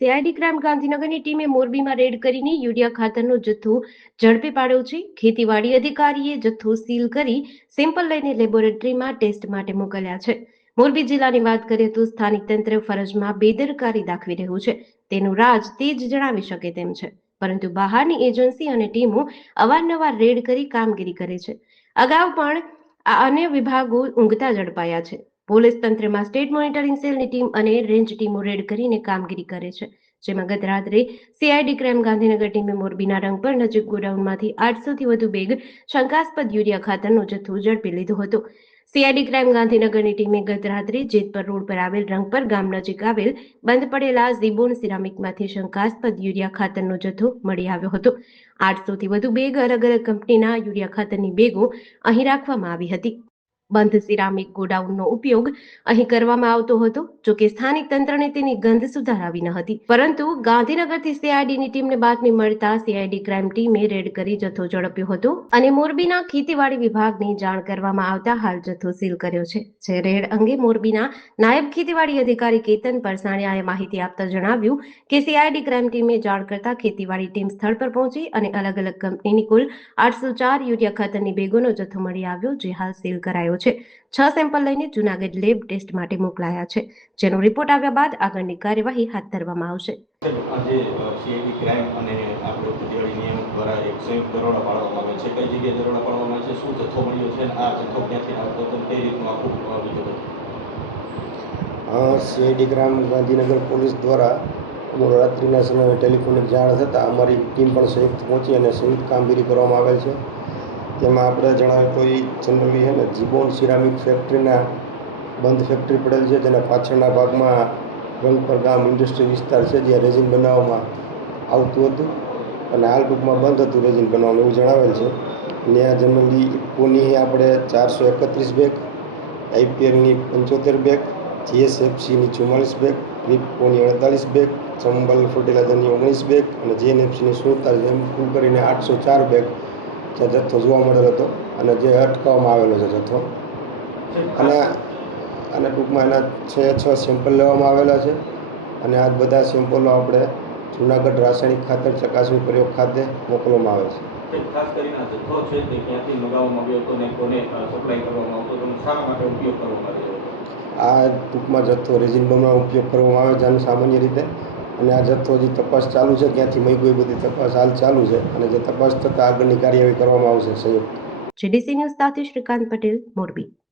CID crime ગાંધીનગરની ટીમે મોરબીમાં રેડ કરીને યુરિયા ખાતરનો જથ્થો ઝડપી પાડ્યો છે. ખેતીવાડી અધિકારીએ જથ્થો સીલ કરી સેમ્પલ લઈને લેબોરેટરીમાં ટેસ્ટ માટે મોકલ્યા છે. મોરબી જિલ્લાની વાત કરીએ તો સ્થાનિક તંત્ર ફરજમાં બેદરકારી દાખવી રહ્યું છે. તેનું રાજ તે જ જણાવી શકે તેમ છે. પરંતુ બહારની એજન્સી અને ટીમો અવારનવાર રેડ કરી કામગીરી કરે છે. અગાઉ પણ આ અન્ય વિભાગો ઊંઘતા ઝડપાયા છે. પોલીસ તંત્રમાં સ્ટેટ મોનિટરિંગ સેલની ટીમ અને રેન્જ ટીમો રેડ કરીને કામગીરી કરે છે. જેમાં ગત રાત્રે સીઆઈડી ક્રાઇમ ગાંધીનગર ટીમે મોરબીના રંગપર નજીક ગોડાઉનમાંથી 800થી વધુ બેગ શંકાસ્પદ યુરિયા ખાતરનો જથ્થો ઝડપી લીધો હતો. સીઆઈડી ક્રાઇમ ગાંધીનગરની ટીમે ગત રાત્રે જેતપર રોડ પર આવેલ રંગપર ગામ નજીક આવેલ બંધ પડેલા ઝીબોન સિરામિકમાંથી શંકાસ્પદ યુરિયા ખાતરનો જથ્થો મળી આવ્યો હતો. 800થી વધુ બેગ અલગ અલગ કંપનીના યુરિયા ખાતરની બેગો અહીં રાખવામાં આવી હતી. બંધ સિરામિક ગોડાઉનનો ઉપયોગ અહીં કરવામાં આવતો હતો. જોકે સ્થાનિક તંત્રને તેની ગંધ સુધારાવી ન હતી. પરંતુ ગાંધીનગરથી સીઆઈડીની ટીમને બાતમી મળતા સીઆઈડી ક્રાઇમ ટીમે રેડ કરી જથ્થો ઝડપ્યો હતો અને મોરબીના ખેતીવાડી વિભાગને જાણ કરવામાં આવતા હાલ જથ્થો સીલ કર્યો છે. જે રેડ અંગે મોરબીના નાયબ ખેતીવાડી અધિકારી કેતન પરસાણીયાએ માહિતી આપતા જણાવ્યું કે સીઆઈડી ક્રાઇમ ટીમે જાણ કરતા ખેતીવાડી ટીમ સ્થળ પર પહોંચી અને અલગ અલગ કંપનીની કુલ 804 યુરિયા ખાતરની બેગોનો જથ્થો મળી આવ્યો, જે હાલ સીલ કરાયો છે. 6 સેમ્પલ લઈને જૂનાગઢ લેબ ટેસ્ટ માટે મોકલાયા છે, જેનો રિપોર્ટ આવ્યા બાદ આગળની કાર્યવાહી હાથ ધરવામાં આવશે. આજે સીઆઈડી ક્રાઇમ અને આપણે ખેતીવાડી નિયામક દ્વારા એક સંયુક્ત દરોડા પાડવામાં આવે છે. કઈ જગ્યાએ દરોડા પાડવામાં આવે છે, શું જથ્થો મળ્યો છે અને આ જથ્થો ક્યાંથી આવતો હતો, કઈ રીતનું આખું વિગત હતું? સીઆઈડી ક્રાઇમ ગાંધીનગર પોલીસ દ્વારા રાત્રિના સમયે ટેલિફોનિક જાણ થતાં અમારી ટીમ પણ સંયુક્ત પહોંચી અને સંયુક્ત કામગીરી કરવામાં આવેલ છે. તેમાં આપણે જણાવીએ તો એ જનરલી છે ને ઝીબોન સિરામિક ફેક્ટરીના બંધ ફેક્ટરી પડેલ છે, જેના પાછળના ભાગમાં રંગપર ગામ ઇન્ડસ્ટ્રી વિસ્તાર છે, જ્યાં રેઝિન બનાવવામાં આવતું હતું અને હાલ ટૂંકમાં બંધ હતું રેઝિન બનાવવાનું એવું જણાવેલ છે. ત્યાં જનરલી ઇફકોની આપણે 431 બેગ, આઈપીએલની 75 બેગ, જીએસએફસીની 44 બેગ, રિપકોની 48 બેગ, ચંબલ ફર્ટિલાઇઝરની 19 બેગ અને જેએનએફસીની 47, એમ કુલ કરીને 804 બેગ જે જથ્થો જોવા મળેલો હતો અને જે અટકાવવામાં આવેલો છે જથ્થો. અને ટૂંકમાં એના 6 સેમ્પલ લેવામાં આવેલા છે અને આ બધા સેમ્પલો આપણે જૂનાગઢ રાસાયણિક ખાતર ચકાસણી પ્રયોગ ખાતે મોકલવામાં આવે છે. ખાસ કરીને આ જથ્થો છે તે ક્યાંથી મંગાવવામાં આવ્યો હતો અને કોને સપ્લાય કરવામાં આવતો હતો, શાના માટે ઉપયોગ કરવામાં આવ્યો હતો? આ ટૂંકમાં જથ્થો રેઝિન બનાવવાનો ઉપયોગ કરવામાં આવે છે સામાન્ય રીતે, અને આ જથ્થો હજી તપાસ ચાલુ છે, ક્યાંથી મળી એ બધી તપાસ હાલ ચાલુ છે અને જે તપાસ થતાં આગળની કાર્યવાહી કરવામાં આવશે સંયુક્ત. જીડીસી ન્યૂઝ સાથે શ્રીકાંત પટેલ, મોરબી.